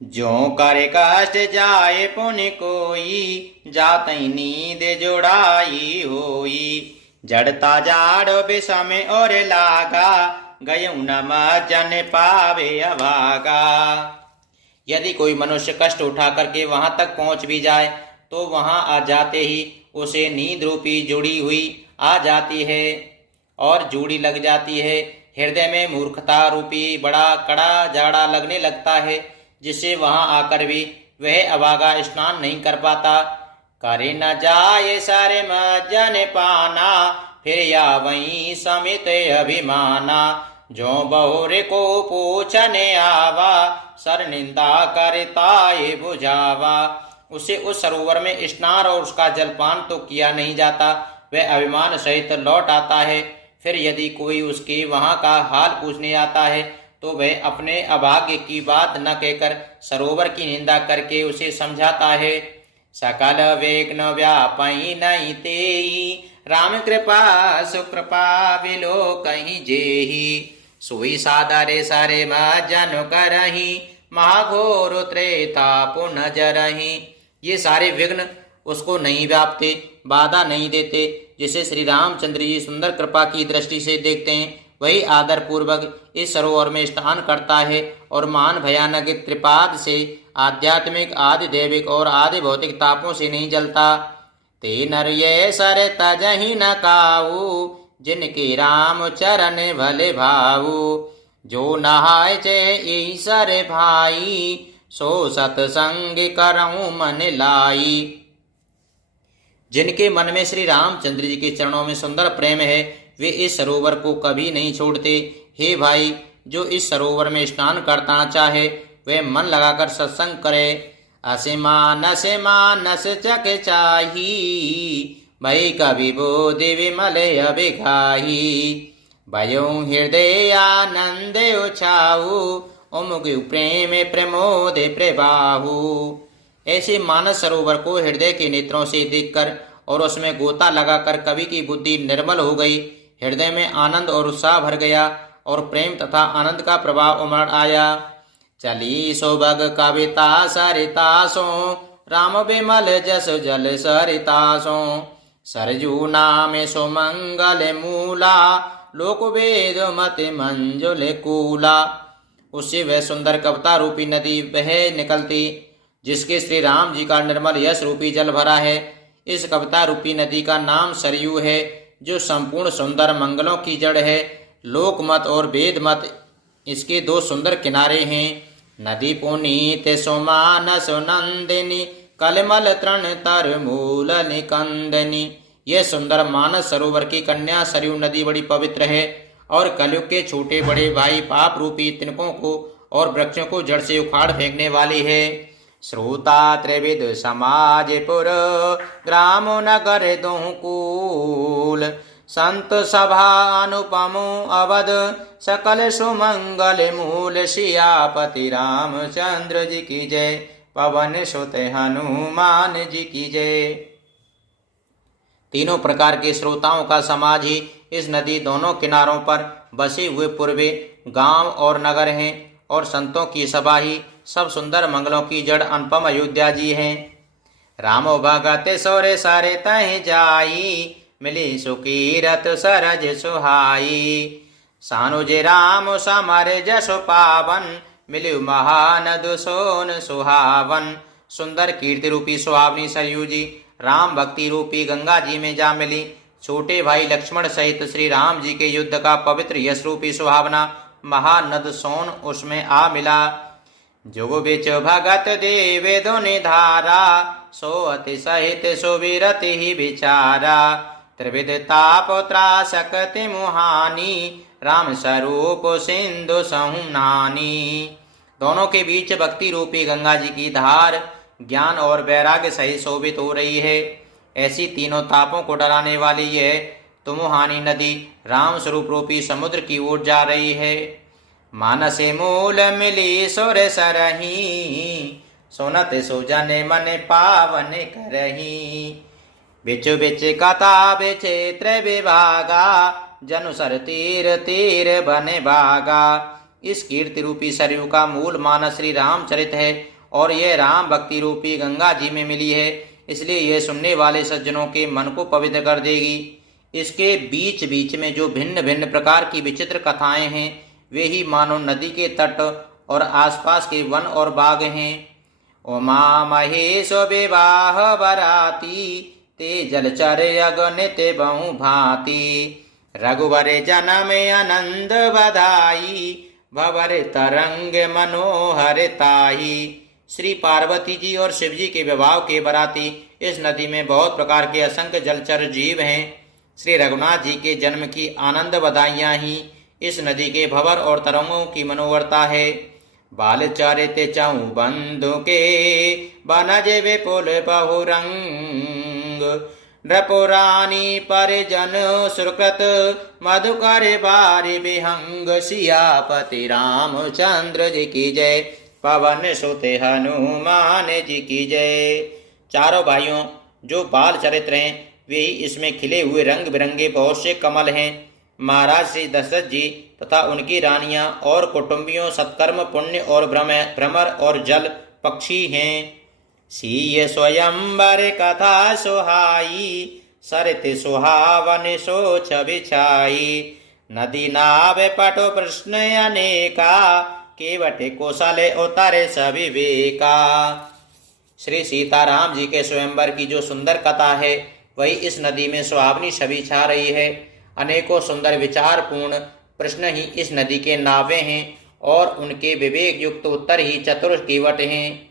जो कर कष्ट जाए पुण्य कोई, जातई नींद जोड़ाई होई। जड़ता जाड़ विषम और लागा, गयु नम जन पावे अभागा। यदि कोई मनुष्य कष्ट उठा करके वहां तक पहुंच भी जाए तो वहां आ जाते ही उसे नींद रूपी जुड़ी हुई आ जाती है और जूड़ी लग जाती है। हृदय में मूर्खता रूपी बड़ा कड़ा जाड़ा लगने लगता है, जिससे वहां आकर भी वह अभागा स्नान नहीं कर पाता। करे न जाए सारे मज्जन पाना, फिर या वहीं समित अभिमाना। जो बहुरे को पूछने आवा, सर निंदा करताए बुझावा। उसे उस सरोवर में स्नान और उसका जलपान तो किया नहीं जाता, वह अभिमान सहित लौट आता है। फिर यदि कोई उसके वहां का हाल पूछने आता है तो वह अपने अभाग्य की बात न कहकर सरोवर की निंदा करके उसे समझाता है। सकल विघ्न व्यापई नहीं तेहि, राम कृपा सुकृपा विलो कहीं जेहि। सोई सादरे सारे भजन करही, महाघोर त्रेता पुन जरही। ये सारे विघ्न उसको नहीं व्यापते, बाधा नहीं देते। जिसे श्री रामचंद्र जी सुंदर कृपा की दृष्टि से देखते हैं, वही आदर पूर्वक इस सरोवर में स्नान करता है और महान भयानक त्रिपाद से आध्यात्मिक, आदि दैविक और आदि भौतिक तापों से नहीं जलता। ते नर ये सर तजहि न काऊ, जिनके राम चरण भले भाऊ। जो नहाय चे ईसर भाई, सो सतसंग करऊं मन लाई। जिनके मन में श्री रामचंद्र जी के चरणों में सुंदर प्रेम है, वे इस सरोवर को कभी नहीं छोड़ते। हे भाई, जो इस सरोवर में स्नान करना चाहे वे मन लगाकर सत्संग करे। असिमानस मानस चक चाही, भई कवि बोधि विमल अभिघाही। भयो हृदय आनंद उछाऊ, उमुग प्रेम प्रमोद प्रभाहु। ऐसे मानस सरोवर को हृदय के नेत्रों से देखकर और उसमें गोता लगाकर कवि की बुद्धि निर्मल हो गई। हृदय में आनंद और उत्साह भर गया और प्रेम तथा आनंद का प्रभाव उमड़ आया। चली सोबग कविता सरितासो, राम विमल जस जल सरितासो। सरजू नाम सुमंगल मूला, लोक वेद मत मंजुल कूला। उससे वह सुंदर कविता रूपी नदी बह निकलती, जिसके श्री राम जी का निर्मल यश रूपी जल भरा है। इस कविता रूपी नदी का नाम सरयू है, जो संपूर्ण सुंदर मंगलों की जड़ है। लोकमत और वेद मत इसके दो सुंदर किनारे हैं। नदी पुनीत सुमान सुनंदिनी, कलमल तृण तर मूल निकंदनी। यह सुंदर मानस सरोवर की कन्या सरयू नदी बड़ी पवित्र है और कलयुग के छोटे बड़े भाई पाप रूपी तिनकों को और वृक्षों को जड़ से उखाड़ फेंकने वाली है। श्रोता त्रिविध समाज पुर, ग्राम नगर दोकूल। संत सभा अनुपमो अवध, सकल सुमंगल मूल। सियापति रामचंद्र जी की जय, पवन सुत हनुमान जी की जय। तीनों प्रकार के श्रोताओं का समाज ही इस नदी दोनों किनारों पर बसे हुए पूर्वे गांव और नगर हैं, और संतों की सभा ही सब सुंदर मंगलों की जड़ अनुपम अयोध्या जी हैं। रामो भगत सोरे सारे तह जाई, मिली सुकीरत सरज सुहाई। सानुज राम समर जस पावन, मिलु महानद सोन सुहावन। सुंदर कीर्ति रूपी सुहावनी सरयू जी राम भक्ति रूपी गंगा जी में जा मिली। छोटे भाई लक्ष्मण सहित श्री राम जी के युद्ध का पवित्र यश रूपी सुहावना महानद सोन उसमें आ मिला। जुग बिच भगत देवे धुनि धारा, सो अति सहित सुविरति ही विचारा। त्रिविध ताप त्रासकति मुहानी, राम स्वरूप सिंधु सहुनानी। दोनों के बीच भक्ति रूपी गंगा जी की धार ज्ञान और वैराग्य सहित शोभित हो रही है। ऐसी तीनों तापों को डराने वाली यह तुमुहानी नदी राम स्वरूप रूपी समुद्र की ओर जा रही है। मानसे मूल मिली सुर सरही, सुनत सुजन मन पावन करही। बिच बिच कथा क्षेत्र विभागा, जनु सर तीर तीर बन भागा। इस कीर्ति रूपी सरयू का मूल मानस श्री रामचरित है और यह राम भक्ति रूपी गंगा जी में मिली है, इसलिए यह सुनने वाले सज्जनों के मन को पवित्र कर देगी। इसके बीच बीच में जो भिन्न भिन्न प्रकार की विचित्र कथाएं हैं वे ही मानो नदी के तट और आसपास के वन और बाग हैं। उमा महेश विवाह बराती, ते जलचर अगणित बहु भांति, रघुवर जन्म आनंद बधाई, भवर तरंग मनोहर ताही। श्री पार्वती जी और शिव जी के विवाह के बराती इस नदी में बहुत प्रकार के असंख्य जलचर जीव हैं। श्री रघुनाथ जी के जन्म की आनंद बधाइयाँ ही इस नदी के भंवर और तरंगों की मनोहरता है। बाल चरित चहु बंधु के, बनज विपुल बहुरंग, नृपुरानी परिजन सुकृत, मधुकर बारि विहंग। सियापति रामचंद्र जी की जय, पवन सुत हनुमान जी की जय। चारों भाइयों जो बाल चरित्र हैं वे ही इसमें खिले हुए रंग बिरंगे बहुत से कमल हैं। महाराज श्री दशरथ जी तथा उनकी रानियां और कुटुंबियों सत्कर्म पुण्य और भ्रमर और जल पक्षी हैं। सीय स्वयंवर कथा सुहाई, सरित सुहावन सोच बिछाई, नदी नाव पटो प्रश्न अनेका, केवट कौशल उतारे सविवेका। श्री सीताराम जी के स्वयंवर की जो सुंदर कथा है वही इस नदी में सुहावनी छवि छा रही है। अनेकों सुंदर विचार पूर्ण प्रश्न ही इस नदी के नावे हैं और उनके विवेक युक्त उत्तर ही चतुर केवट हैं।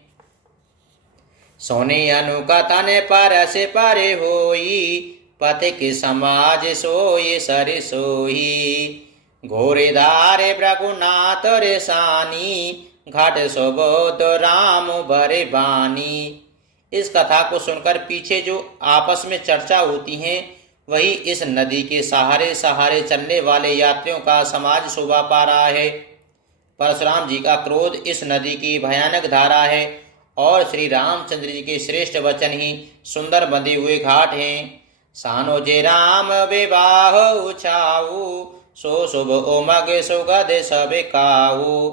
सोने अनुकथन पर से परे होई, पति की समाज सोई सर सोई, घोरेदार रघुनाथ रेसानी, घाट सुबोध राम भरे बानी। इस कथा को सुनकर पीछे जो आपस में चर्चा होती हैं वही इस नदी के सहारे सहारे चलने वाले यात्रियों का समाज शोभा पा रहा है। परशुराम जी का क्रोध इस नदी की भयानक धारा है और श्री रामचंद्र जी के श्रेष्ठ वचन ही सुंदर बंधे हुए घाट हैं। सानो जे राम विवाह उछाऊ, सो शुभ उमग सुगध सब काहू,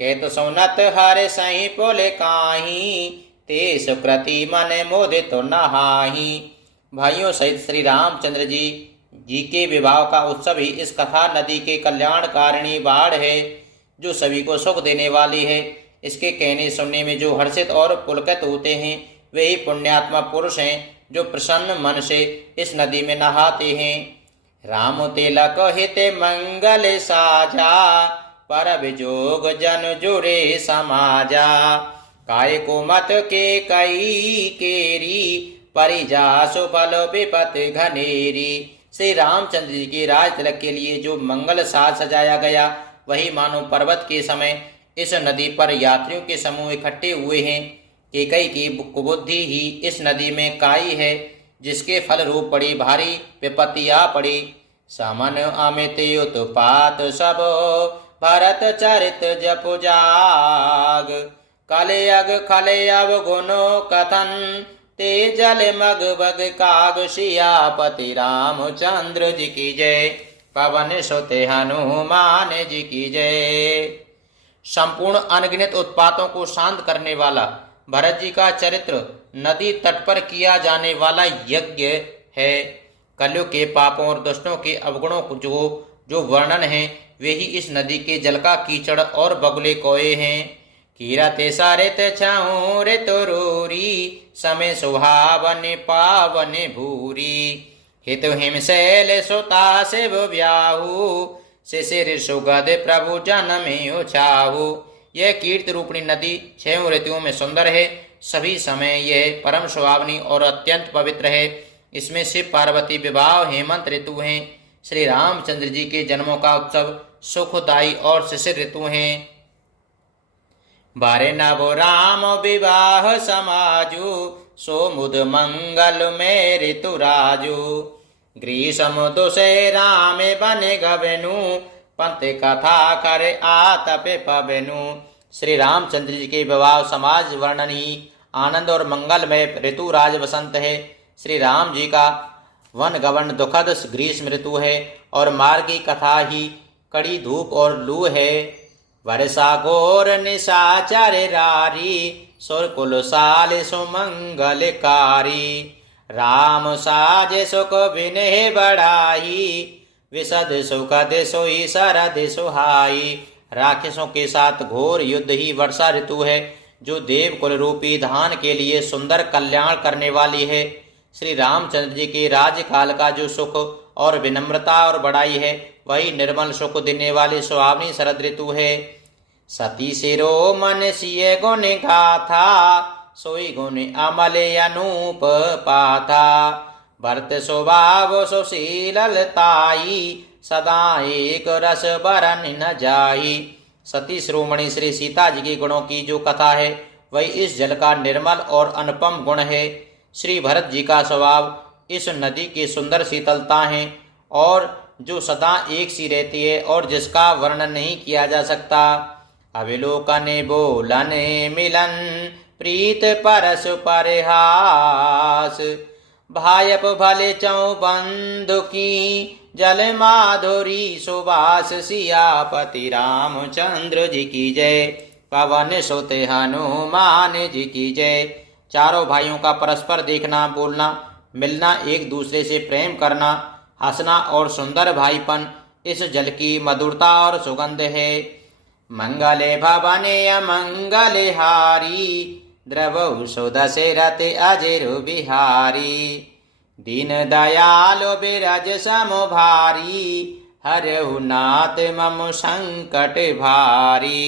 केत सोनत हर सही पोले काही, ते सुकृति मन मोदित नहाही। भाइयों सहित श्री रामचंद्र जी के विवाह का उत्सव ही इस कथा नदी के कल्याणकारिणी बाढ़ है जो सभी को सुख देने वाली है। इसके कहने सुनने में जो हर्षित और पुलकित होते हैं वे ही पुण्यात्मा पुरुष हैं जो प्रसन्न मन से इस नदी में नहाते हैं। राम तिलक हित मंगल साजा, पर विजोग जन जुड़े समाजा, काय को मत के कई केरी, परिजासु बल विपत घनेरी। श्री रामचंद्र जी के राज तिलक के लिए जो मंगल साज सजाया गया वही मानो पर्वत के समय इस नदी पर यात्रियों के समूह इकट्ठे हुए हैं। केकई की कुबुद्धि ही इस नदी में काई है जिसके फल रूप पड़ी भारी विपत्ति आ पड़ी। समन अमित उत्पात सब, भरत चरित जप जाग, कलयग खले अवगुणो कथन, ते जल मग बग काग। सियापति रामचंद्र जी की जय, पवन सुत हनुमान जी की जय। संपूर्ण अनगिनत उत्पातों को शांत करने वाला भरत जी का चरित्र नदी तट पर किया जाने वाला यज्ञ है। कलयुग के पापों और दुष्टों के अवगुणों को जो वर्णन है वे ही इस नदी के जल का कीचड़ और बगुले कोए हैं। कीरते सारित छाऊं ऋतुरूरी, समय सुहावन पावन भूरी, हितु हिमशैल सुता शिव व्याहू, शिशिर सुगध प्रभु जनमे उछाहू। यह कीर्ति रूपणी नदी 6 ऋतुओं में सुंदर है। सभी समय यह परम सुहावनी और अत्यंत पवित्र है। इसमें शिव पार्वती विवाह हेमंत ऋतु हैं। श्री रामचंद्र जी के जन्मों का उत्सव सुखदायी और शिशिर ऋतु हैं। बारे नव राम विवाह समाजू, सो मुद मंगल में ऋतु राजू, ग्रीष्म दुसे राम बने गवेनु, पंथ कथा करे आतपे पवेनु। श्री रामचंद्र जी के विवाह समाज वर्णन ही आनंद और मंगलमय ऋतु राज वसंत है। श्री राम जी का वन गवन दुखद ग्रीष्म ऋतु है और मार्ग की कथा ही कड़ी धूप और लू है। वर्षा घोर निशाचर रारी सुर कुल साल सुमंगलकारी राम साज सुख विनय बढ़ाई विशद सुखद सोई सरद सुहाई। राक्षसों के साथ घोर युद्ध ही वर्षा ऋतु है जो देव कुल रूपी धान के लिए सुंदर कल्याण करने वाली है। श्री रामचंद्र जी के राज्यकाल का जो सुख और विनम्रता और बड़ाई है वही निर्मल सुख देने वाली सुहावनी शरद ऋतु है। सती सिरो मन सिय गुण गाथा सोई गुण अमल अनूप पाथा भरत स्वभाव सुशीलताई सदा एक रस बरन न जाई। सती शिरोमणि श्री सीता जी के गुणों की जो कथा है वही इस जल का निर्मल और अनुपम गुण है। श्री भरत जी का स्वभाव इस नदी की सुंदर शीतलता है और जो सदा एक सी रहती है और जिसका वर्णन नहीं किया जा सकता। अविलोकने बोलने मिलन प्रीत परस परिहास भायप भले चौ बंधु की जल माधुरी सुबास सियापति रामचंद्र जी की जय पवन सुत हनुमान जी की जय। चारों भाइयों का परस्पर देखना बोलना मिलना एक दूसरे से प्रेम करना हंसना और सुंदर भाईपन इस जल की मधुरता और सुगंध है। मंगले भवने अमंगले हारी द्रवौ सुदशरथ अजरु बिहारी दीन दयालो बिरज सम भारी हरहु नाथ मम संकट भारी।